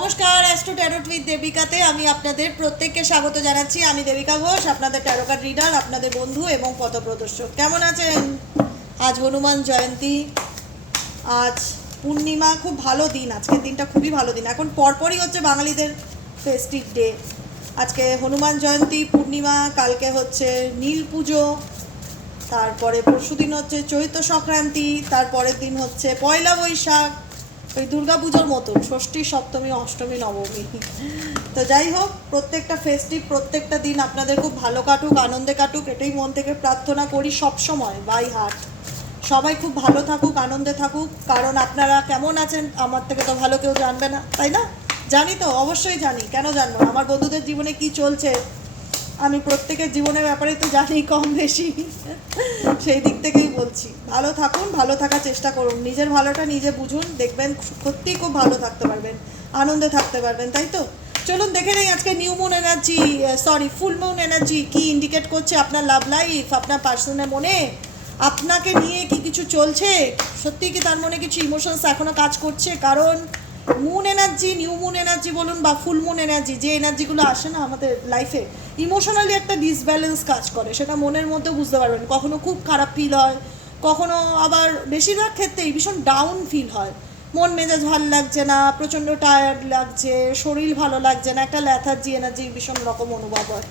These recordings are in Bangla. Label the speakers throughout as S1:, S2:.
S1: নমস্কার অ্যাস্ট্রো ট্যারোট উইথ দেবিকাতে আমি আপনাদের প্রত্যেককে স্বাগত জানাচ্ছি। আমি দেবিকা ঘোষ, আপনাদের ট্যারো কার্ড রিডার আপনাদের বন্ধু এবং পথপ্রদর্শক কেমন আছেন? আজ হনুমান জয়ন্তী। আজ পূর্ণিমা, খুব ভালো দিন। আজকের দিনটা খুবই ভালো দিন। এখন পরপরই হচ্ছে বাঙালিদের ফেস্টিভ ডে আজকে হনুমান জয়ন্তী, পূর্ণিমা, কালকে হচ্ছে নীল পুজো, তারপরে পরশুদিন হচ্ছে চৈত্র সংক্রান্তি, তারপরের দিন হচ্ছে পয়লা বৈশাখ ওই পুজোর মতো ষষ্ঠী, সপ্তমী, অষ্টমী, নবমী। তো যাই হোক, প্রত্যেকটা ফেস্টিভ প্রত্যেকটা দিন আপনাদের খুব ভালো কাটুক, আনন্দে কাটুক, এটাই মন থেকে প্রার্থনা করি সব সময় বাই হার্ট সবাই খুব ভালো থাকুক, আনন্দে থাকুক, কারণ আপনারা কেমন আছেন, আমার থেকে তো ভালো কেউ জানবে না, তাই না? জানি তো, অবশ্যই জানি, কেন জানব আমার বন্ধুদের জীবনে কি চলছে? আমি প্রত্যেকের জীবনের ব্যাপারে তো জানি কম বেশি। সেই দিক থেকেই বলছি। ভালো থাকুন, ভালো থাকার চেষ্টা করুন। নিজের ভালোটা নিজে বুঝুন, দেখবেন সত্যিই খুব ভালো থাকতে পারবেন, আনন্দে থাকতে পারবেন, তাই তো? চলুন, দেখে নেই আজকে new moon energy sorry full moon energy কি ইন্ডিকেট করছে আপনার লাভ লাইফ আপনার পার্সোনাল মনে? আপনাকে নিয়ে কি কিছু চলছে? সত্যি কি তার মনে কিছু ইমোশনস এখনও কাজ করছে? কারণ moon energy new moon energy বলুন বা ফুল মুন এনার্জি যে এনার্জিগুলো আসে না আমাদের লাইফে ইমোশনালি একটা ডিসব্যালেন্স কাজ করে, সেটা মনের মধ্যে বুঝতে পারবেন। কখনো খুব খারাপ ফিল হয়, কখনো আবার বেশিরভাগ ক্ষেত্রেই ভীষণ ডাউন ফিল হয়। মন মেজাজ ভালো লাগছে না, প্রচণ্ড টায়ার্ড লাগছে, শরীর ভালো লাগছে না, একটা ল্যাথার্জি এনার্জি ভীষণ রকম অনুভব হয়।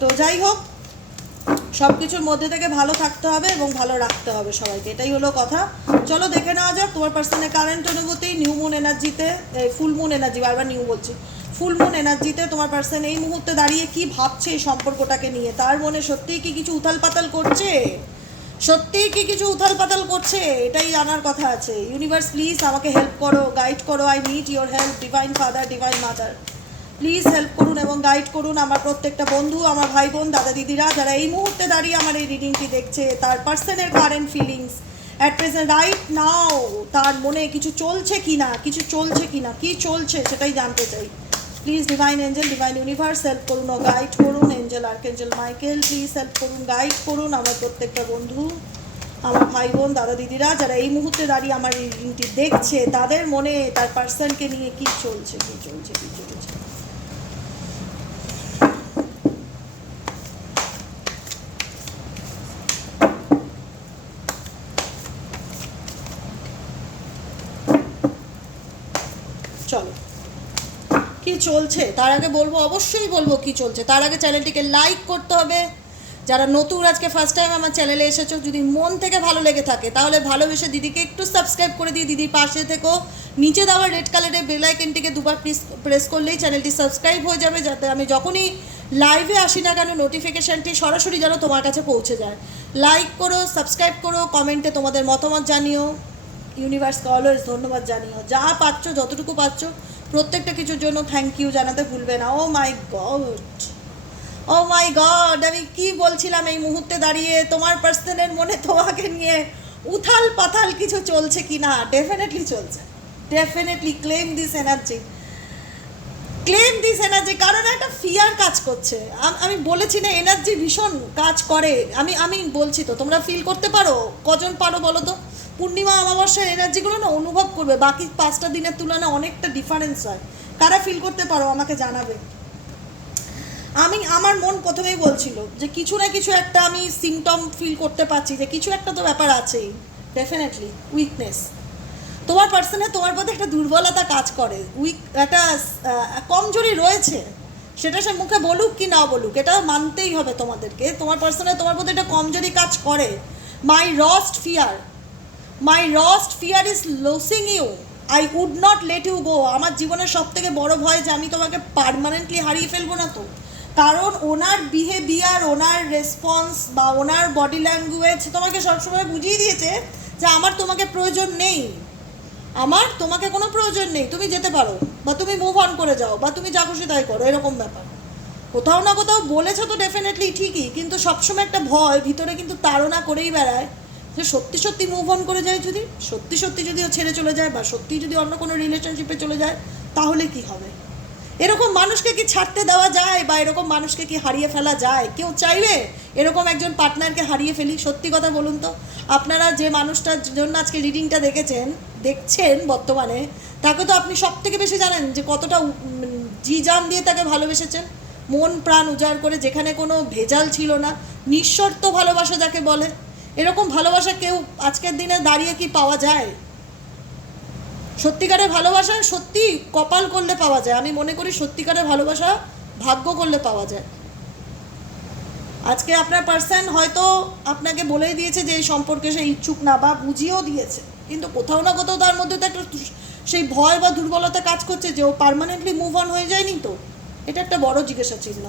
S1: তো যাই হোক সব কিছুর মধ্যে থেকে ভালো থাকতে হবে এবং ভালো রাখতে হবে সবাইকে, এটাই হলো কথা। চলো দেখে নেওয়া যাক তোমার পার্সনে কারেন্ট অনুভূতি নিউ মুন এনার্জিতে ফুল মুন এনার্জি বারবার নিউ বলছি। ফুল মুন এনার্জিতে তোমার পার্সন এই মুহূর্তে দাঁড়িয়ে কি ভাবছে এই সম্পর্কটাকে নিয়ে? তার মনে সত্যিই কি কিছু উথাল পাতাল করছে? সত্যিই কি কিছু উথাল পাতাল করছে? এটাই জানার কথা আছে। ইউনিভার্স প্লিজ আমাকে হেল্প করো গাইড করো I need your help divine father divine mother please help করুন এবং গাইড করুন আমার প্রত্যেকটা বন্ধু, আমার ভাই বোন, দাদা দিদিরা, যারা এই মুহূর্তে দাঁড়িয়ে আমার এই রিডিংটি দেখছে, তার পার্সনের current feelings at present right now তার মনে কিছু চলছে কি না কিছু চলছে কি না কি চলছে সেটাই জানতে চাই। Please divine angel divine universe help করুন ও গাইড করুন angel archangel Michael please help করুন গাইড করুন আমার প্রত্যেকটা বন্ধু, আমার ভাই বোন, দাদা দিদিরা, যারা এই মুহূর্তে দাঁড়িয়ে আমার রিডিংটি দেখছে, তাদের মনে, তার পার্সনকে নিয়ে কি চলছে, কী চলছে, কি চলছে চলো কি চলছে, তার আগে বলব, অবশ্যই বলব কি চলছে। তার আগে চ্যানেলটিকে লাইক করতে হবে। যারা নতুন আজকে ফার্স্ট টাইম আমার চ্যানেলে এসেছ, যদি মন থেকে ভালো লেগে থাকে, তাহলে ভালোবেসে দিদিকে একটু সাবস্ক্রাইব করে দিয়ে দিদির পাশে থেকো। নিচে দেওয়া রেড কালারের বেল আইকনটিকে দুবার প্রেস প্রেস করলেই চ্যানেলটি সাবস্ক্রাইব হয়ে যাবে, যাতে আমি যখনই লাইভে আসি না কেন নোটিফিকেশানটি সরাসরি যেন তোমার কাছে পৌঁছে যায়। লাইক করো সাবস্ক্রাইব করো কমেন্টে তোমাদের মতামত জানিও। ইউনিভার্সকে অলওয়েজ ধন্যবাদ জানিও। যা পাচ্ছ, যতটুকু পাচ্ছ প্রত্যেকটা কিছুর জন্য থ্যাংক ইউ জানাতে ভুলবে না। ও মাই গড ও মাই গড আমি কি বলছিলাম এই মুহূর্তে দাঁড়িয়ে? তোমার পার্সনের মনে তোমাকে নিয়ে উথাল পাথাল কিছু চলছে কি না? ডেফিনেটলি চলছে। Definitely claim this energy claim this energy কারণ একটা ফিয়ার কাজ করছে। আমি বলেছি না এনার্জি ভীষণ কাজ করে। আমি আমি বলছি তো, তোমরা ফিল করতে পারো? কজন পারো বলো তো? পূর্ণিমা অমাবস্যার এনার্জিগুলো না অনুভব করবে। বাকি পাঁচটা দিনের তুলনায় অনেকটা ডিফারেন্স হয়। কারা ফিল করতে পারো, আমাকে জানাবে। আমি, আমার মন প্রথমেই বলছিল যে কিছু না কিছু একটা আমি সিমটম ফিল করতে পারছি যে কিছু একটা তো ব্যাপার আছেই। ডেফিনেটলি উইকনেস তোমার পার্সনে তোমার প্রতি একটা দুর্বলতা কাজ করে। উইক একটা কমজোরি রয়েছে। সেটা সে মুখে বলুক কি না বলুক, এটা মানতেই হবে তোমাদেরকে। তোমার পার্সনে তোমার প্রতি একটা কমজোরি কাজ করে। My worst fear my worst fear is losing you I would not let you go আমার জীবনের সব থেকে বড় ভয় যে আমি তোমাকে পারমানেন্টলি হারিয়ে ফেলব না তো। কারণ ওনার বিহেভিয়ার ওনার রেসপন্স বা ওনার বডি ল্যাঙ্গুয়েজ তোমাকে সবসময় বুঝিয়ে দিয়েছে যে আমার তোমাকে প্রয়োজন নেই। আমার তোমাকে কোনো প্রয়োজন নেই। তুমি যেতে পারো বা তুমি মুভ অন করে যাও বা তুমি যা খুশি তাই করো, এরকম ব্যাপার। কোথাও না কোথাও বলেছ তো ডেফিনেটলি ঠিকই, কিন্তু সবসময় একটা ভয়, ভিতরে কিন্তু তাড়না করেই বেড়ায়। যে সত্যি সত্যি মুভ অন করে যায় যদি, সত্যি সত্যি যদি ও ছেড়ে চলে যায় বা সত্যি যদি অন্য কোনো রিলেশনশিপে চলে যায়, তাহলে কি হবে? এরকম মানুষকে কি ছাড়তে দেওয়া যায় বা এরকম মানুষকে কি হারিয়ে ফেলা যায়? কেউ চাইবে এরকম একজন পার্টনারকে হারিয়ে ফেলি, সত্যি কথা বলুন তো। আপনারা যে মানুষটার জন্য আজকে রিডিংটা দেখেছেন, দেখছেন বর্তমানে, তাকে তো আপনি সব থেকে বেশি জানেন যে কতটা জি জান দিয়ে তাকে ভালোবেসেছেন। মন প্রাণ উজাড় করে যেখানে কোনো ভেজাল ছিল না, নিঃশর্ত ভালোবাসা যাকে বলে। এরকম ভালোবাসা কেউ আজকের দিনে দাঁড়িয়ে কি পাওয়া যায়? সত্যিকারের ভালোবাসা সত্যি কপাল করলে পাওয়া যায়। আমি মনে করি সত্যিকারের ভালোবাসা ভাগ্য করলে পাওয়া যায়। আজকে আপনার পার্সন হয়তো আপনাকে বলেই দিয়েছে যে এই সম্পর্কে সে ইচ্ছুক না বা বুঝিয়েও দিয়েছে। কিন্তু কোথাও না কোথাও তার মধ্যে তো একটা সেই ভয় বা দুর্বলতা কাজ করছে যে ও পার্মানেন্টলি মুভ অন হয়ে যায়নি তো। এটা একটা বড় জিজ্ঞাসা চিহ্ন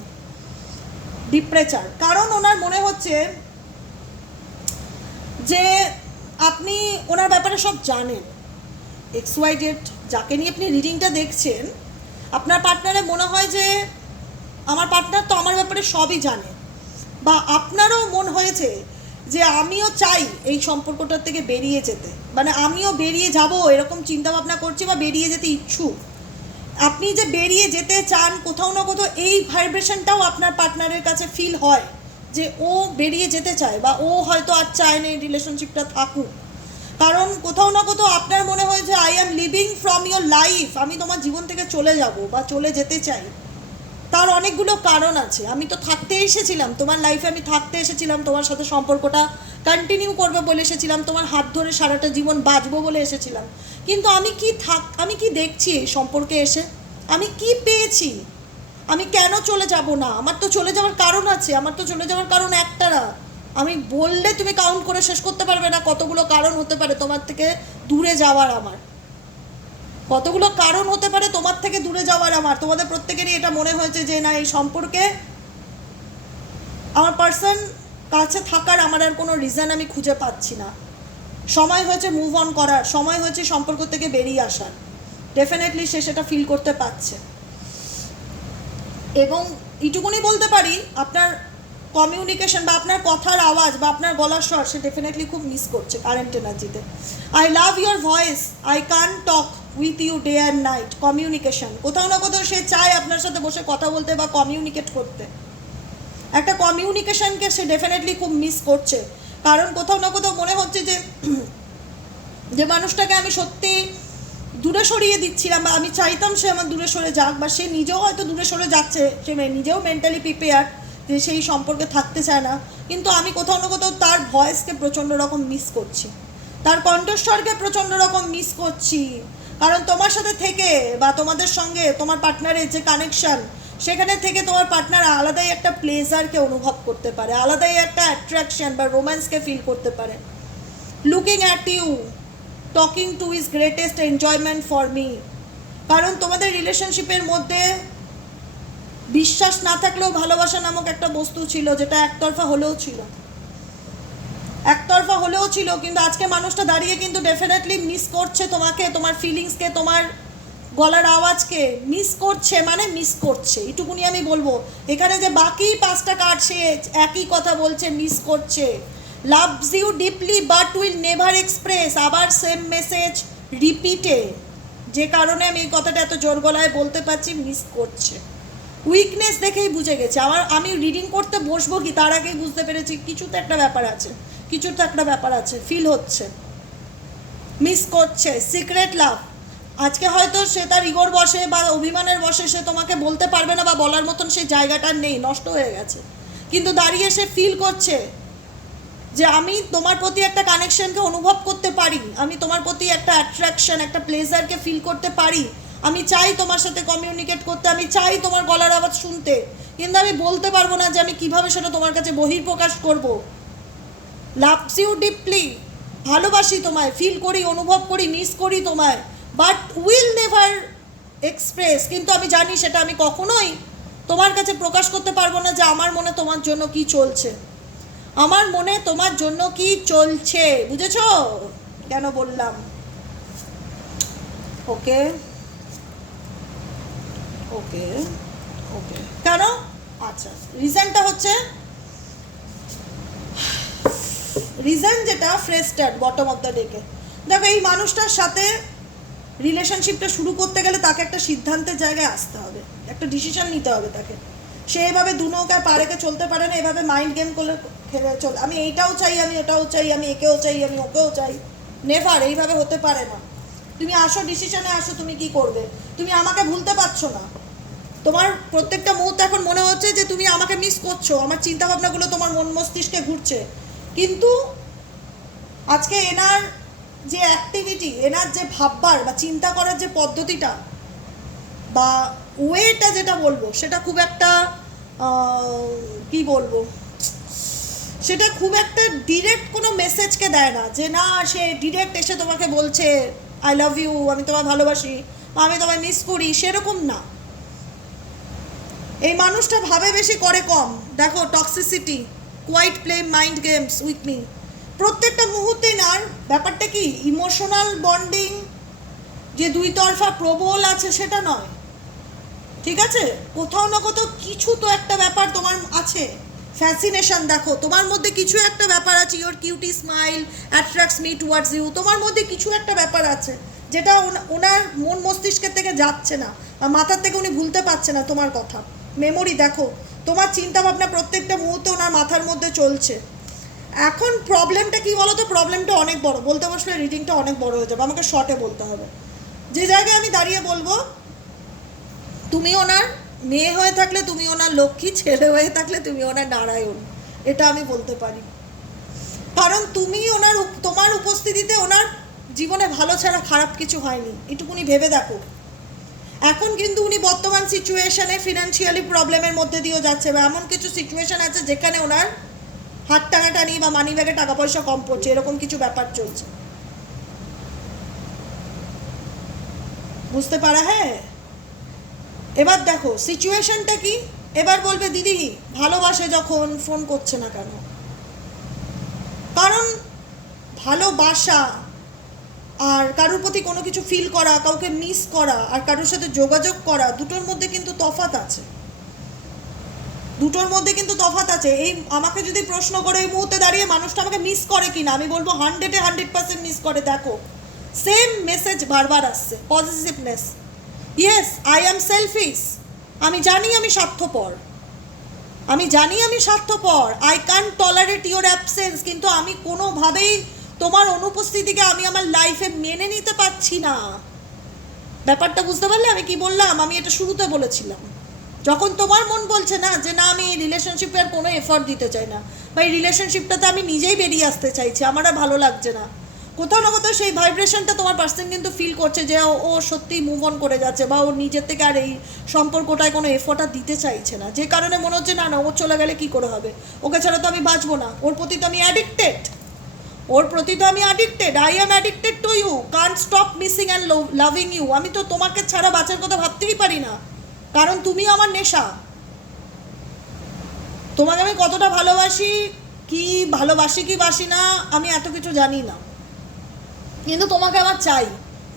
S1: ডিপ্রেচার কারণ ওনার মনে হচ্ছে যে আপনি ওনার ব্যাপারে সব জানেন। এক্স ওয়াই জেড যাকে নিয়ে আপনি রিডিংটা দেখছেন, আপনার পার্টনারে মনে হয় যে আমার পার্টনার তো আমার ব্যাপারে সবই জানে। বা আপনারও মন হয়েছে যে আমিও চাই এই সম্পর্কটার থেকে বেরিয়ে যেতে। মানে আমিও বেরিয়ে যাব এরকম চিন্তা ভাবনা করছি বা বেরিয়ে যেতে ইচ্ছুক। আপনি যে বেরিয়ে যেতে চান কোথাও না কোথাও, এই ভাইব্রেশনটাও আপনার পার্টনারের কাছে ফিল হয়। যে ও বেরিয়ে যেতে চায় বা ও হয়তো আর চায় না এই রিলেশনশিপটা থাকুক। কারণ কোথাও না কোথাও আপনার মনে হয় যে I am living from your life আমি তোমার জীবন থেকে চলে যাব বা চলে যেতে চাই। তার অনেকগুলো কারণ আছে। আমি তো থাকতে এসেছিলাম, তোমার লাইফে আমি থাকতে এসেছিলাম, তোমার সাথে সম্পর্কটা কন্টিনিউ করবে বলে এসেছিলাম, তোমার হাত ধরে সারাটা জীবন বাঁচবো বলে এসেছিলাম। কিন্তু আমি কি থাক, আমি কি দেখছি এই সম্পর্কে এসে? আমি কি পেয়েছি? আমি কেন চলে যাব না? আমার তো চলে যাওয়ার কারণ আছে। আমার তো চলে যাওয়ার কারণ একটা না আমি বললে তুমি কাউন্ট করে শেষ করতে পারবে না কতগুলো কারণ হতে পারে তোমার থেকে দূরে যাওয়ার আমার। কতগুলো কারণ হতে পারে তোমার থেকে দূরে যাওয়ার আমার। তোমাদের প্রত্যেকেরই এটা মনে হয়েছে যে না, এই সম্পর্কে আমার পার্সন কাছে থাকার আমার আর কোনো রিজন আমি খুঁজে পাচ্ছি না। সময় হয়েছে মুভ অন করার। সময় হয়েছে সম্পর্ক থেকে বেরিয়ে আসার। ডেফিনেটলি সে সেটা ফিল করতে পারছে। এবং এইটুকুনি বলতে পারি, আপনার কমিউনিকেশন বা আপনার কথার আওয়াজ বা আপনার গলার স্বর, সে ডেফিনেটলি খুব মিস করছে current এনার্জিতে I love your voice I can talk with you day and night communication কোথাও না কোথাও সে চায় আপনার সাথে বসে কথা বলতে বা কমিউনিকেট করতে। একটা কমিউনিকেশনকে সে ডেফিনেটলি খুব মিস করছে। কারণ কোথাও না কোথাও মনে হচ্ছে যে যে মানুষটাকে আমি সত্যি দূরে সরিয়ে দিচ্ছিলাম বা আমি চাইতাম সে আমার দূরে সরে যাক বা সে নিজেও হয়তো দূরে সরে যাচ্ছে, সে নিজেও মেন্টালি প্রিপেয়ার যে সেই সম্পর্কে থাকতে চায় না। কিন্তু আমি কোথাও না কোথাও তার ভয়েসকে প্রচণ্ড রকম মিস করছি। তার কণ্ঠস্বরকে প্রচণ্ড রকম মিস করছি। কারণ তোমার সাথে থেকে বা তোমাদের সঙ্গে তোমার পার্টনারের যে কানেকশন সেখানে থেকে তোমার পার্টনার আলাদাই একটা প্লেজারকে অনুভব করতে পারে, আলাদাই একটা অ্যাট্রাকশন বা রোম্যান্সকে ফিল করতে পারে। Looking at you talking to is greatest enjoyment for me কারণ তোমাদের রিলেশনশিপের মধ্যে বিশ্বাস না থাকলেও ভালোবাসা নামক একটা বস্তু ছিল, যেটা একতরফা হলেও ছিল। একতরফা হলেও ছিল, কিন্তু আজকে মানুষটা দাঁড়িয়ে কিন্তু ডেফিনেটলি মিস করছে তোমাকে, তোমার ফিলিংসকে তোমার গলার আওয়াজকে মিস করছে মানে মিস করছে। এইটুকুনি আমি বলব। এখানে যে বাকি পাঁচটা কার্ড সে একই কথা বলছে মিস করছে। Loves you deeply but will never express আবার সেম মেসেজ রিপিটে যে কারণে আমি এই কথাটা এত জোর গলায় বলতে পারছি মিস করছে। উইকনেস দেখেই বুঝে গেছে। আমার, আমি রিডিং করতে বসবো কি, তার আগেই বুঝতে পেরেছি কিছু তো একটা ব্যাপার আছে কিছু তো একটা ব্যাপার আছে ফিল হচ্ছে। মিস করছে সিক্রেট লাভ আজকে হয়তো সে তার ইগোর বসে বা অভিমানের বসে সে তোমাকে বলতে পারবে না বা বলার মতন সে জায়গাটা নেই, নষ্ট হয়ে গেছে। কিন্তু দাঁড়িয়ে সে ফিল করছে যে আমি তোমার প্রতি একটা কানেকশনকে অনুভব করতে পারি, আমি তোমার প্রতি একটা অ্যাট্রাকশন একটা প্লেজারকে ফিল করতে পারি, আমি চাই তোমার সাথে কমিউনিকেট করতে, আমি চাই তোমার গলার আওয়াজ শুনতে, কিন্তু আমি বলতে পারব না যে আমি কীভাবে সেটা তোমার কাছে বহির্প্রকাশ করব। লাভস ইউ ডিপলি ভালোবাসি তোমায় ফিল করি, অনুভব করি মিস করি তোমায় বাট উইল নেভার এক্সপ্রেস কিন্তু আমি জানি সেটা আমি কখনোই তোমার কাছে প্রকাশ করতে পারব না যে আমার মনে তোমার জন্য কি চলছে। আমার মনে তোমার জন্য কি চলছে? বুঝেছ? কেন বললাম? ওকে। ওকে। ওকে। কেন? আচ্ছা রিজনটা হচ্ছে রিজন যেটা ফ্রেস্টার বটম অফ দ্য ডেকে দেখো, এই মানুষটার সাথে রিলেশনশিপটা শুরু করতে গেলে তাকে একটা সিদ্ধান্তের জায়গায় আসতে হবে। একটা ডিসিশন নিতে হবে তাকে। সে এভাবে দু নৌকায় পা রেখে চলতে পারে না, এভাবে মাইন্ড গেম করলে খেলে চল, আমি এইটাও চাই, আমি ওটাও চাই, আমি একেও চাই, আমি ওকেও চাই। নেভার এইভাবে হতে পারে না। তুমি আসো ডিসিশনে আসো, তুমি কি করবে? তুমি আমাকে ভুলতে পারছ না। তোমার প্রত্যেকটা মুহূর্তে এখন মনে হচ্ছে যে তুমি আমাকে মিস করছ, আমার চিন্তা ভাবনাগুলো তোমার মন মস্তিষ্কে ঘুরছে। কিন্তু আজকে এনার যে অ্যাক্টিভিটি এনার যে ভাববার বা চিন্তা করার যে পদ্ধতিটা বা ওয়েটা যেটা বলব, সেটা খুব একটা কি বলব? সেটা খুব একটা ডিরেক্ট কোনো মেসেজকে দেয় না যে, না, সে ডিরেক্ট এসে তোমাকে বলছে আই লাভ ইউ আমি তোমায় ভালোবাসি, বা আমি তোমায় মিস করি, সেরকম না। এই মানুষটা ভাবে বেশি করে কম। দেখো toxicity quite play mind games with me প্রত্যেকটা মুহূর্তে নার ব্যাপারটা কি ইমোশনাল বন্ডিং যে দুই তরফা প্রবল আছে, সেটা নয়। ঠিক আছে? কোথাও না কোথাও কিছু তো একটা ব্যাপার তোমার আছে। ফ্যাসিনেশন দেখো, তোমার মধ্যে কিছু একটা ব্যাপার আছে your cutie smile attracts me towards you তোমার মধ্যে কিছু একটা ব্যাপার আছে, যেটা ওনা- ওনার মন মস্তিষ্কের থেকে যাচ্ছে না, বা মাথার থেকে উনি ভুলতে পারছে না তোমার কথা। মেমোরি দেখো, তোমার চিন্তা ভাবনা প্রত্যেকটা মুহূর্তে ওনার মাথার মধ্যে চলছে। এখন প্রবলেমটা কি বলো তো প্রবলেমটা অনেক বড়, বলতে বসলে রিডিংটা অনেক বড় হয়ে যাবে, আমাকে শর্টে বলতে হবে। যে জায়গায় আমি দাঁড়িয়ে বলব, তুমি ওনার মেয়ে হয়ে থাকলে তুমি ওনার লক্ষ্মী, ছেলে হয়ে থাকলে তুমি ওনার নারায়ণ। এটা আমি বলতে পারি। কারণ তুমি ওনার তোমার উপস্থিতিতে ওনার জীবনে ভালো ছাড়া খারাপ কিছু হয়নি। এটুকুনি ভেবে দেখো। এখন কিন্তু উনি বর্তমান সিচুয়েশনে ফিনান্সিয়ালি প্রবলেমের মধ্যে দিয়েও যাচ্ছে বা এমন কিছু সিচুয়েশন আছে যেখানে ওনার হাত টানাটানি বা মানি ব্যাগে টাকা পয়সা কম পড়ছে। এরকম কিছু ব্যাপার চলছে। বুঝতে পারা হ্যাঁ? এবার দেখো সিচুয়েশনটা কি? এবার বলবে, দিদি, ভালোবাসে যখন ফোন করছে না কেন? কারণ ভালোবাসা আর কারোর প্রতি কোনো কিছু ফিল করা, কাউকে মিস করা আর কারোর সাথে যোগাযোগ করা, দুটোর মধ্যে কিন্তু তফাত আছে। দুটোর মধ্যে কিন্তু তফাত আছে। এই আমাকে যদি প্রশ্ন করে, এই মুহূর্তে দাঁড়িয়ে মানুষটা আমাকে মিস করে কিনা? আমি বলব হান্ড্রেডে হান্ড্রেড পার্সেন্ট মিস করে, দেখো। সেম মেসেজ বারবার আসছে positiveness yes I am selfish আমি জানি আমি স্বার্থপর। আমি জানি আমি স্বার্থপর। I can tolerate your absence কিন্তু আমি কোনোভাবেই তোমার অনুপস্থিতিকে আমি আমার লাইফে মেনে নিতে পারছি না। ব্যাপারটা বুঝতে পারলে আমি কি বললাম? আমি এটা শুরুতে বলেছিলাম। যখন তোমার মন বলছে না যে না, আমি এই রিলেশনশিপে আর কোনো এফর্ট দিতে চাই না, বা এই রিলেশনশিপটাতে আমি নিজেই বেরিয়ে আসতে চাইছি, আমার আর ভালো লাগছে না। কোথাও না কোথাও সেই ভাইব্রেশনটা তোমার পার্সন কিন্তু ফিল করছে যে ও- সত্যিই মুভ অন করে যাচ্ছে বা ও নিজের থেকে আর এই সম্পর্কটায় কোনো এফোর্ট আর দিতে চাইছে না। যে কারণে মনে হচ্ছে, না না ও চলে গেলে কি করে হবে? ওকে ছাড়া তো আমি বাঁচবো না। ওর প্রতি তো আমি অ্যাডিক্টেড ওর প্রতি তো আমি addicted I am addicted to you can't stop missing and loving you আমি তো তোমাকে ছাড়া বাঁচার কথা ভাবতেই পারি না। কারণ তুমি আমার নেশা। তোমাকে আমি কতটা ভালোবাসি, কি ভালোবাসি, কি বাসি না, আমি এত কিছু জানি না। কিন্তু তোমাকে আমার চাই।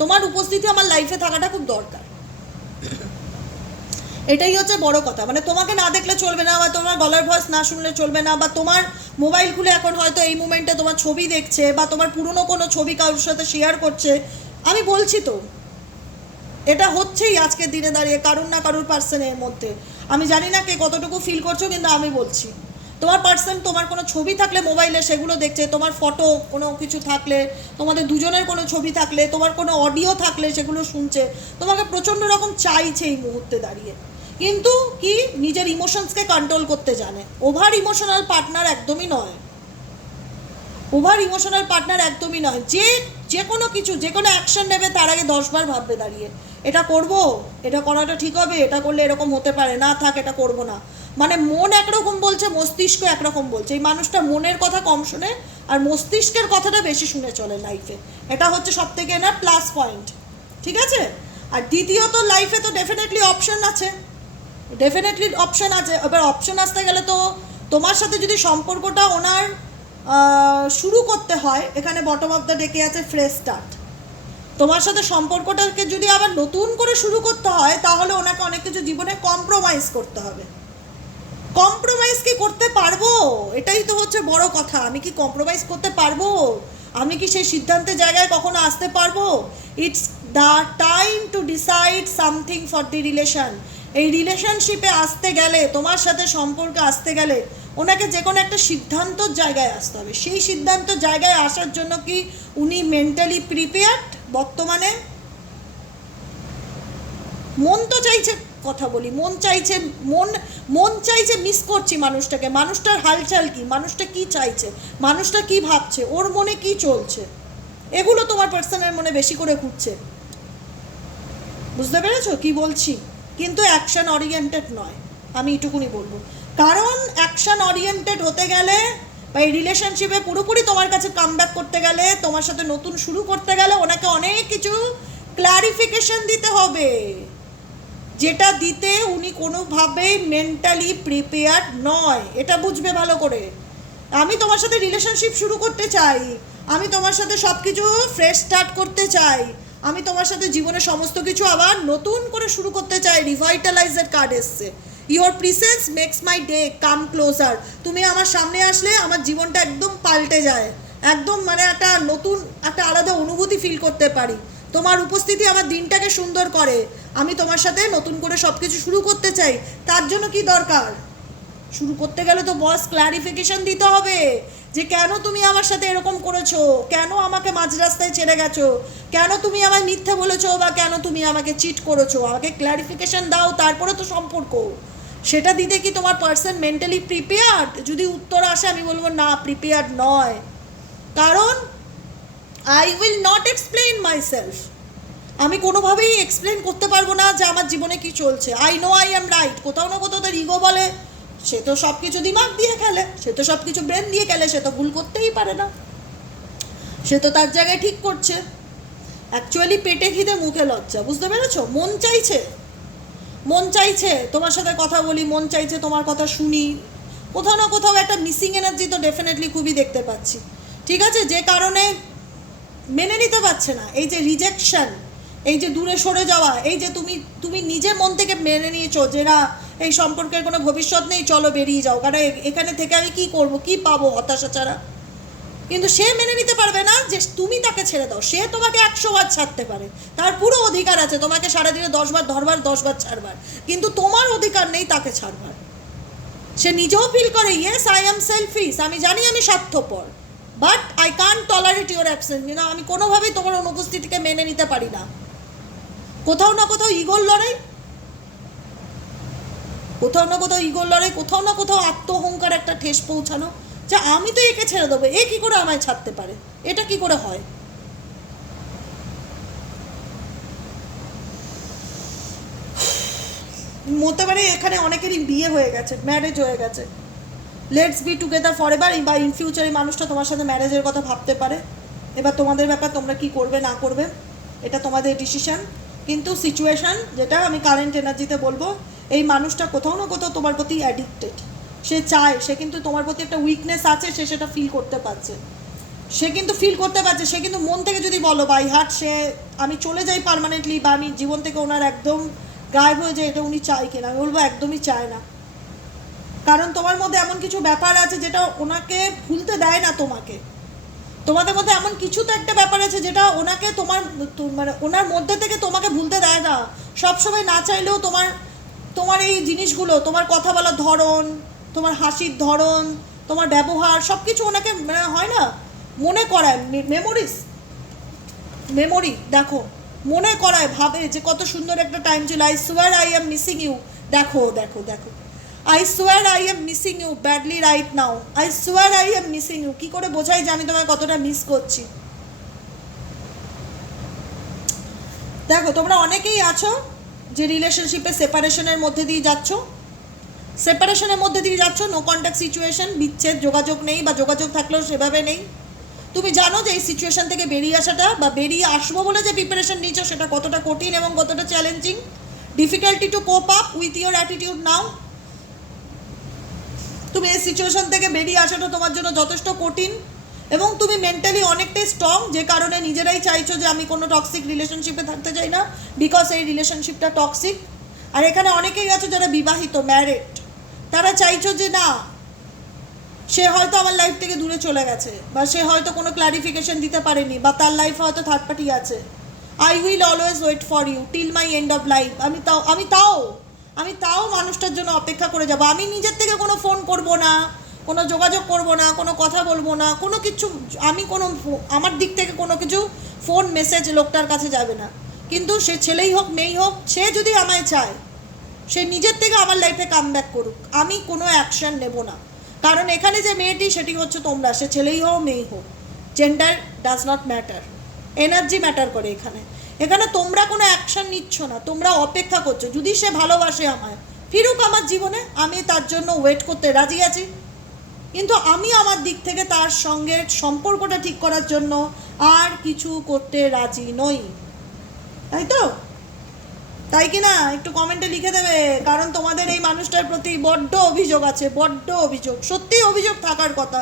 S1: তোমার উপস্থিতি আমার লাইফে থাকাটা খুব দরকার। এটাই হচ্ছে বড় কথা। মানে তোমাকে না দেখলে চলবে না বা তোমার গলার ভয়েস না শুনলে চলবে না বা তোমার মোবাইল খুলে এখন হয়তো এই মুমেন্টে তোমার ছবি দেখছে বা তোমার পুরনো কোনো ছবি কারোর সাথে শেয়ার করছে। আমি বলছি তো, এটা হচ্ছেই আজকের দিনে দাঁড়িয়ে, কারুর না কারুর পার্সনের মধ্যে। আমি জানি না কে কতটুকু ফিল করছ, কিন্তু আমি বলছি। তোমার পার্সন তোমার কোনো ছবি থাকলে মোবাইলে সেগুলো দেখছে, তোমার ফটো কোনো কিছু থাকলে, তোমাদের দুজনের কোনো ছবি থাকলে, তোমার কোনো অডিও থাকলে সেগুলো শুনছে, তোমাকে প্রচণ্ড রকম চাইছে এই মুহূর্তে দাঁড়িয়ে। কিন্তু কি? নিজের ইমোশনসকে কন্ট্রোল করতে জানে। ওভার ইমোশনাল পার্টনার একদমই নয়। ওভার ইমোশনাল পার্টনার একদমই নয়। যে যে কোনো কিছু, যে কোনো অ্যাকশন নেবে, তার আগে দশবার ভাববে দাঁড়িয়ে। এটা করব, এটা করাটা ঠিক হবে, এটা করলে এরকম হতে পারে, না থাক, এটা করব না। মানে মন একরকম বলছে, মস্তিষ্ক একরকম বলছে। এই মানুষটা মনের কথা কম শুনে আর মস্তিষ্কের কথাটা বেশি শুনে চলে লাইফে এটা হচ্ছে সব থেকে না প্লাস পয়েন্ট ঠিক আছে? আর দ্বিতীয়ত লাইফে তো ডেফিনেটলি অপশন আছে। ডেফিনেটলি অপশন আছে। এবার অপশন আসতে গেলে তো তোমার সাথে যদি সম্পর্কটা ওনার শুরু করতে হয়, এখানে বটম অফ দ্য ডেকে আছে ফ্রেশ স্টার্ট তোমার সাথে সম্পর্কটাকে যদি আবার নতুন করে শুরু করতে হয়, তাহলে ওনাকে অনেক কিছু জীবনে কম্প্রোমাইজ করতে হবে। কম্প্রোমাইজ কি করতে পারব? এটাই তো হচ্ছে বড় কথা। আমি কি কম্প্রোমাইজ করতে পারব? আমি কি সেই সিদ্ধান্তের জায়গায় কখনো আসতে পারব? It's the time to decide something for the relation এই রিলেশনশিপে আসতে গেলে, তোমার সাথে সম্পর্কে আসতে গেলে, ওনাকে যে কোনো একটা সিদ্ধান্তর জায়গায় আসতে হবে। সেই সিদ্ধান্ত জায়গায় আসার জন্য কি উনি মেন্টালি প্রিপেয়ার্ড বর্তমানে মন তো চাইছে কথা বলি, মন চাইছে, মন মন চাইছে মিস করছি মানুষটাকে। মানুষটার হালচাল কি? মানুষটা কি চাইছে? মানুষটা কি ভাবছে? ওর মনে কি চলছে? এগুলো তোমার পার্সনের মনে বেশি করে ঘুরছে। বুঝতে পেরেছ? কি বলছি? কিন্তু অ্যাকশন ওরিয়েন্টেড নয়। আমি এটুকুনি বলব। কারণ অ্যাকশন ওরিয়েন্টেড হতে গেলে বা এই রিলেশনশিপে পুরোপুরি তোমার কাছে কাম করতে গেলে, তোমার সাথে নতুন শুরু করতে গেলে ওনাকে অনেক কিছু ক্লারিফিকেশন দিতে হবে। যেটা দিতে উনি কোনোভাবেই মেন্টালি প্রিপেয়ার্ড নয়। এটা বুঝবে ভালো করে। আমি তোমার সাথে রিলেশনশিপ শুরু করতে চাই। আমি তোমার সাথে সব কিছু ফ্রেশ স্টার্ট করতে চাই। আমি তোমার সাথে জীবনে সমস্ত কিছু আবার নতুন করে শুরু করতে চাই। রিভাইটালাইজের কার্ড এসছে। Your presence makes my day come closer তুমি আমার সামনে আসলে আমার জীবনটা একদম পাল্টে যায়। একদম মানে একটা নতুন, একটা আলাদা অনুভূতি ফিল করতে পারি। তোমার উপস্থিতি আমার দিনটাকে সুন্দর করে। আমি তোমার সাথে নতুন করে সব কিছু শুরু করতে চাই। তার জন্য কি দরকার? শুরু করতে গেলে তো বস ক্লারিফিকেশন দিতে হবে। যে কেন তুমি আমার সাথে এরকম করেছ? কেন আমাকে মাঝ রাস্তায় ছেড়ে গেছো? কেন তুমি আমায় মিথ্যে বলেছ বা কেন তুমি আমাকে চিট করেছ? আমাকে ক্লারিফিকেশন দাও, তারপরে তো সম্পর্ক। সেটা দিতে কি তোমার পার্সন মেন্টালি প্রিপেয়ার্ড যদি উত্তর আসে, আমি বলব, না প্রিপেয়ার্ড নয়। কারণ I will not explain myself আমি কোনোভাবেই এক্সপ্লেন করতে পারব না যে আমার জীবনে কি চলছে। I know I am right কোথাও না কোথাও তার ইগো বলে। সে তো সব কিছু দিমাগ দিয়ে খেলে। সে তো সব কিছু ব্রেন দিয়ে খেলে। সে তো ভুল করতেই পারে না। সে তো তার জায়গায় ঠিক করছে। অ্যাকচুয়ালি পেটে খিদে, মুখে লজ্জা। বুঝতে পেরেছ? মন চাইছে। মন চাইছে, তোমার সাথে কথা বলি, মন চাইছে তোমার কথা শুনি। কোথাও না কোথাও একটা মিসিং এনার্জি তো ডেফিনেটলি খুবই দেখতে পাচ্ছি। ঠিক আছে? যে কারণে মেনে নিতে পারছে না। এই যে রিজেকশন এই যে দূরে সরে যাওয়া, এই যে তুমি তুমি নিজে মন থেকে মেনে নিয়েছো যে না, এই সম্পর্কের কোনো ভবিষ্যৎ নেই, চলো বেরিয়ে যাও। কারণ এখানে থেকে আমি কী করব? কী পাবো হতাশা ছাড়া? কিন্তু সে মেনে নিতে পারবে না যে তুমি তাকে ছেড়ে দাও। সে তোমাকে একশো বার ছাড়তে পারে। তার পুরো অধিকার আছে তোমাকে সারাদিনে দশবার ধরবার দশবার ছাড়বার। কিন্তু তোমার অধিকার নেই তাকে ছাড়বার। সে নিজেও ফিল করে ইয়েস আই এম সেলফিস আমি জানি আমি স্বার্থপর but I can tolerate your absent না আমি কোনোভাবেই তোমার অনুপস্থিতিকে মেনে নিতে পারি না। কোথাও না কোথাও ইগোর লড়াই। কোথাও না কোথাও ইগোর লড়াই, কোথাও না কোথাও আত্মহংকার একটা ঠেস পৌঁছানো। যে আমি তো একে ছেড়ে দেবো, এ কি করে আমায় ছাড়তে পারে? এটা কি করে হয়? হতে পারে এখানে অনেকেরই বিয়ে হয়ে গেছে ম্যারেজ হয়ে গেছে। Let's be together forever বা ইন ফিউচার এই মানুষটা তোমার সাথে ম্যারেজের কথা ভাবতে পারে। এবার তোমাদের ব্যাপার তোমরা কি করবে, না করবে, এটা তোমাদের ডিসিশন কিন্তু সিচুয়েশন যেটা আমি কারেন্ট এনার্জিতে বলব, এই মানুষটা কোথাও না কোথাও তোমার প্রতি অ্যাডিক্টেড সে চায়, সে কিন্তু তোমার প্রতি একটা উইকনেস আছে, সে সেটা ফিল করতে পারছে। সে কিন্তু ফিল করতে পারছে, সে কিন্তু মন থেকে যদি বলো বাই হার্ট সে, আমি চলে যাই পার্মানেন্টলি বা আমি জীবন থেকে ওনার একদম গায়েব হয়ে যায় এটা উনি চায় কিনা? আমি বলব, একদমই চায় না। কারণ তোমার মধ্যে এমন কিছু ব্যাপার আছে যেটা ওনাকে ভুলতে দেয় না তোমাকে। তোমাদের মধ্যে এমন কিছু তো একটা ব্যাপার আছে যেটা ওনাকে তোমার মানে ওনার মধ্যে থেকে তোমাকে ভুলতে দেয় না। সবসময় না চাইলেও তোমার তোমার এই জিনিসগুলো, তোমার কথা বলার ধরন তোমার হাসির ধরন, তোমার ব্যবহার সব কিছু ওনাকে মানে হয় না, মনে করায় মেমোরিজ মেমোরি দেখো, মনে করায়, ভাবে যে কত সুন্দর একটা টাইম ছিল। I swear I am missing you দেখো দেখো দেখো। I swear I am missing you badly right now I swear I am missing you কী করে বোঝাই যে আমি তোমায় কতটা মিস করছি? দেখো, তোমরা অনেকেই আছো যে রিলেশনশিপে সেপারেশনের মধ্যে দিয়ে যাচ্ছ। সেপারেশনের মধ্যে দিয়ে যাচ্ছ নো কন্ট্যাক্ট সিচুয়েশন বিচ্ছেদ, যোগাযোগ নেই বা যোগাযোগ থাকলেও সেভাবে নেই। তুমি জানো যে এই সিচুয়েশন থেকে বেরিয়ে আসাটা বা বেরিয়ে আসব বলে যে প্রিপারেশন নিচ্ছ সেটা কতটা কঠিন এবং কতটা challenging difficulty to cope up with your attitude now তুমি এই সিচুয়েশন থেকে বেরিয়ে আসাটা তোমার জন্য যথেষ্ট কঠিন এবং তুমি মেন্টালি অনেকটাই স্ট্রং যে কারণে নিজেরাই চাইছো যে আমি কোনো টক্সিক রিলেশনশিপে থাকতে চাই না বিকজ এই রিলেশনশিপটা টক্সিক আর এখানে অনেকেই আছো যারা বিবাহিত ম্যারিড তারা চাইছো যে না, সে হয়তো আমার লাইফ থেকে দূরে চলে গেছে, বা সে হয়তো কোনো ক্লারিফিকেশন দিতে পারেনি, বা তার লাইফে হয়তো থার্ড পার্টি আছে। I will always wait for you till my end of life আমি তাও আমি তাও আমি তাও মানুষটার জন্য অপেক্ষা করে যাব। আমি নিজের থেকে কোনো ফোন করব না, কোনো যোগাযোগ করব না, কোনো কথা বলব না, কোনো কিছু, আমি কোনো, আমার দিক থেকে কোনো কিছু ফোন মেসেজ লোকটার কাছে যাবে না। কিন্তু সে ছেলেই হোক, মেয়েই হোক, সে যদি আমায় চায় সে নিজের থেকে আমার লাইফে কাম ব্যাক করুক। আমি কোনো অ্যাকশন নেব না। কারণ এখানে যে মেয়েটি, সেটি হচ্ছে তোমরা। সে ছেলেই হোক, মেয়েই হোক। Gender does not matter energy matter করে এখানে। এখানে তোমরা কোনো অ্যাকশন নিচ্ছ না। তোমরা অপেক্ষা করছ। যদি সে ভালোবাসে আমায়, ফিরুক আমার জীবনে, আমি তার জন্য ওয়েট করতে রাজি আছি। কিন্তু আমি আমার দিক থেকে তার সঙ্গে সম্পর্কটা ঠিক করার জন্য আর কিছু করতে রাজি নই। তাই তো? তাই কি না? একটু কমেন্টে লিখে দেবে, কারণ তোমাদের এই মানুষটার প্রতি বড্ড অভিযোগ আছে, বড্ড অভিযোগ। সত্যি অভিযোগ থাকার কথা।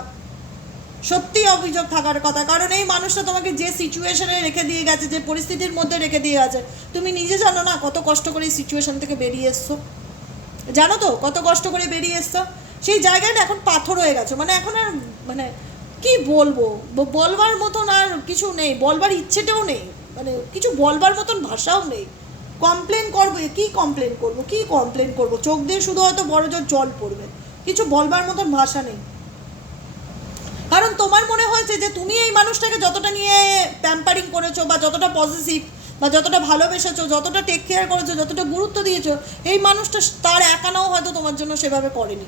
S1: সত্যি অভিযোগ থাকার কথা। কারণ এই মানুষটা তোমাকে যে সিচুয়েশনে রেখে দিয়ে গেছে, যে পরিস্থিতির মধ্যে রেখে দিয়ে গেছে, তুমি নিজে জানো না কত কষ্ট করে এই সিচুয়েশন থেকে বেরিয়ে এসছো? জানো তো কত কষ্ট করে বেরিয়ে এসছো? সেই জায়গায় না এখন পাথর হয়ে গেছো। মানে এখন আর মানে কি বলব? বলবার মতন আর কিছু নেই। বলবার ইচ্ছেটাও নেই। মানে কিছু বলবার মতন ভাষাও নেই। কমপ্লেন করব, কি কমপ্লেন করব, কি কমপ্লেন করব? চোখ দিয়ে শুধু হয়তো বড় জোর জল পড়বে। কিছু বলবার মতন ভাষা নেই। কারণ তোমার মনে হয়েছে যে তুমি এই মানুষটাকে যতটা নিয়ে প্যাম্পারিং করেছ বা যতটা পজিটিভ বা যতটা ভালোবেসেছো, যতটা টেক কেয়ার করেছ, যতটা গুরুত্ব দিয়েছ, এই মানুষটা তার একানাও হয়তো তোমার জন্য সেভাবে করেনি।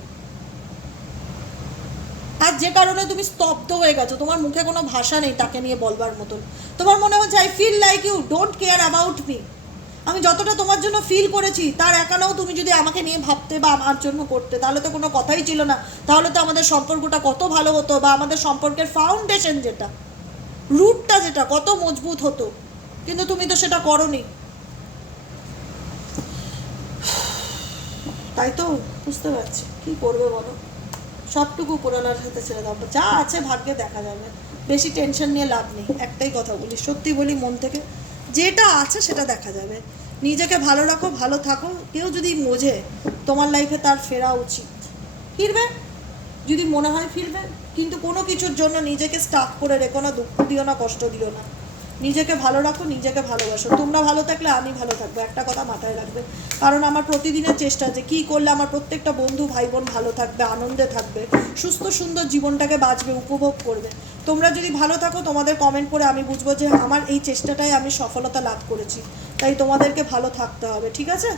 S1: আর যে কারণে তুমি স্তব্ধ হয়ে গেছো, তোমার মুখে কোনো ভাষা নেই তাকে নিয়ে বলবার মতন। তোমার মনে হচ্ছে I feel like you don't care about me আমি যতটা তোমার জন্য ফিল করেছি, তার একানাও তুমি যদি আমাকে নিয়ে ভাবতে বা আমার জন্য করতে, তাহলে তো কোনো কথাই ছিল না। তাহলে তো আমাদের সম্পর্কটা কত ভালো হতো বা আমাদের সম্পর্কের ফাউন্ডেশন যেটা রুটটা যেটা, কত মজবুত হতো। কিন্তু তুমি তো সেটা করনি। তাই তো, বুঝতে পারছি। কি করবে বলো? সবটুকু পুরানোর হাতে ছেড়ে দাও। যা আছে ভাগ্যে দেখা যাবে। বেশি টেনশন নিয়ে লাভ নেই। একটাই কথা বলি, সত্যি বলি মন থেকে যেটা আছে সেটা দেখা যাবে। নিজেকে ভালো রাখো, ভালো থাকো। কেউ যদি বোঝে তোমার লাইফে তার ফেরা উচিত, ফিরবে। যদি মনে হয় ফিরবে, কিন্তু কোনো কিছুর জন্য নিজেকে স্টাফ করে রেখো না, দুঃখ দিও না, কষ্ট দিও না। নিজেকে ভালো রাখো, নিজেকে ভালোবাসো। তোমরা ভালো থাকলে আমি ভালো থাকব, একটা কথা মাথায় রাখবে। কারণ আমার প্রতিদিনের চেষ্টা যে কী করলে আমার প্রত্যেকটা বন্ধু ভাই বোন ভালো থাকবে, আনন্দে থাকবে, সুস্থ, সুন্দর জীবনটাকে বাঁচবে, উপভোগ করবে। তোমরা যদি ভালো থাকো, তোমাদের কমেন্ট করে আমি বুঝব যে আমার এই চেষ্টাটাই আমি সফলতা লাভ করেছি। তাই তোমাদেরকে ভালো থাকতে হবে, ঠিক আছে?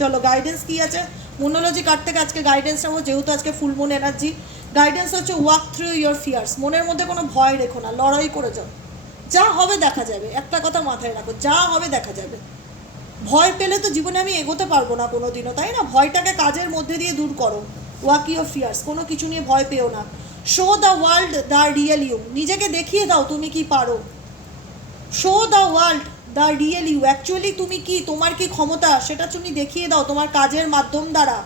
S1: চলো গাইডেন্স কী আছে? মনোলজি কার্ড থেকে আজকে গাইডেন্স নেব? যেহেতু আজকে ফুল মুন এনার্জি গাইডেন্স হচ্ছে ওয়াক থ্রু ইয়োর ফিয়ার্স মনের মধ্যে কোনো ভয় রেখো না, লড়াই করে যাও। যা হবে দেখা যাবে, একটা কথা মাথায় রাখো, যা হবে দেখা যাবে। ভয় পেলে তো জীবনে আমি এগোতে পারব না কোনো দিনও তাই না? ভয়টাকে কাজের মধ্যে দিয়ে দূর করো। ওয়াক ইউর ফিয়ার্স কোনো কিছু নিয়ে ভয় পেও না। Show the world the real you নিজেকে দেখিয়ে দাও তুমি কি পারো। Show the world the real you actually তুমি কি, তোমার কি ক্ষমতা, সেটা তুমি দেখিয়ে দাও তোমার কাজের মাধ্যম দ্বারা।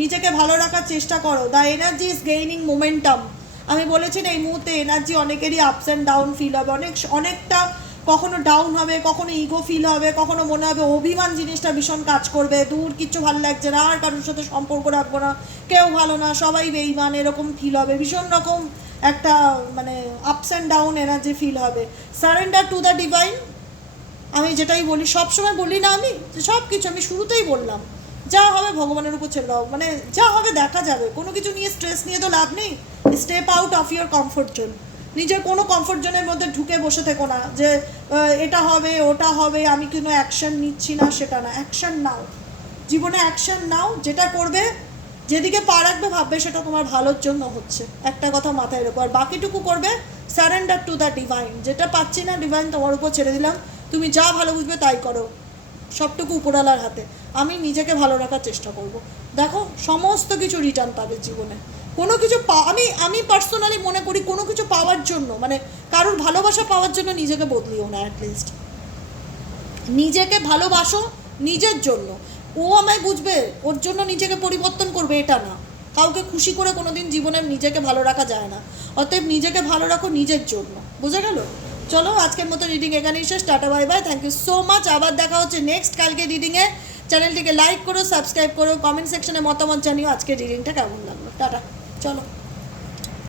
S1: নিজেকে ভালো রাখার চেষ্টা করো the energy is gaining momentum আমি বলেছি না, এই মুহূর্তে এনার্জি অনেকেরই আপস অ্যান্ড ডাউন ফিল হবে। অনেক অনেকটা কখনো ডাউন হবে, কখনো ইগো ফিল হবে, কখনো মনে হবে অভিমান জিনিসটা ভীষণ কাজ করবে। দূর কিচ্ছু ভালো লাগছে না, আর কারোর সাথে সম্পর্ক রাখব না, কেউ ভালো না, সবাই বেইমান এরকম ফিল হবে। ভীষণ রকম একটা মানে ups and down energy feel হবে। সারেন্ডার টু দ্য ডিভাইন আমি যেটাই বলি সব সময় বলি না আমি সব কিছু আমি শুরুতেই বললাম। যা হবে ভগবানের উপর ছেড়ে দাও। মানে যা হবে দেখা যাবে। কোনো কিছু নিয়ে স্ট্রেস নিয়ে তো লাভ নেই। Step out of your comfort zone নিজের কোনো কমফোর্ট জোনের মধ্যে ঢুকে বসে থেকো না যে এটা হবে, ওটা হবে, আমি কোনো অ্যাকশন নিচ্ছি না, সেটা না। অ্যাকশন নাও। জীবনে অ্যাকশন নাও। যেটা করবে, যেদিকে পা রাখবে, ভাববে সেটা তোমার ভালোর জন্য হচ্ছে। একটা কথা মাথায় রেখো। আর বাকিটুকু করবে সারেন্ডার টু দ্য ডিভাইন যেটা পাচ্ছি না ডিভাইন তোমার উপর ছেড়ে দিলাম। তুমি যা ভালো বুঝবে তাই করো। সবটুকু উপরালার হাতে। আমি নিজেকে ভালো রাখার চেষ্টা করব। দেখো, সমস্ত কিছু রিটার্ন পাবে জীবনে। কোনো কিছু পা- আমি আমি পার্সোনালি মনে করি কোনো কিছু পাওয়ার জন্য মানে কারোর ভালোবাসা পাওয়ার জন্য নিজেকে বদলিও না অ্যাটলিস্ট নিজেকে ভালোবাসো নিজের জন্য। ও আমায় বুঝবে, ওর জন্য নিজেকে পরিবর্তন করবে, এটা না। কাউকে খুশি করে কোনোদিন জীবনে নিজেকে ভালো রাখা যায় না। অতএব নিজেকে ভালো রাখো নিজের জন্য। বুঝে গেল? চলো, আজকের মতো রিডিং এখানেই শেষ, tata bye bye thank you so much আবার দেখা হচ্ছে নেক্সট কালকে রিডিংয়ে চ্যানেলটিকে লাইক করো সাবস্ক্রাইব করো কমেন্ট সেকশনে মতামত জানিও আজকের রিডিংটা কেমন লাগল। টাটা, চলো।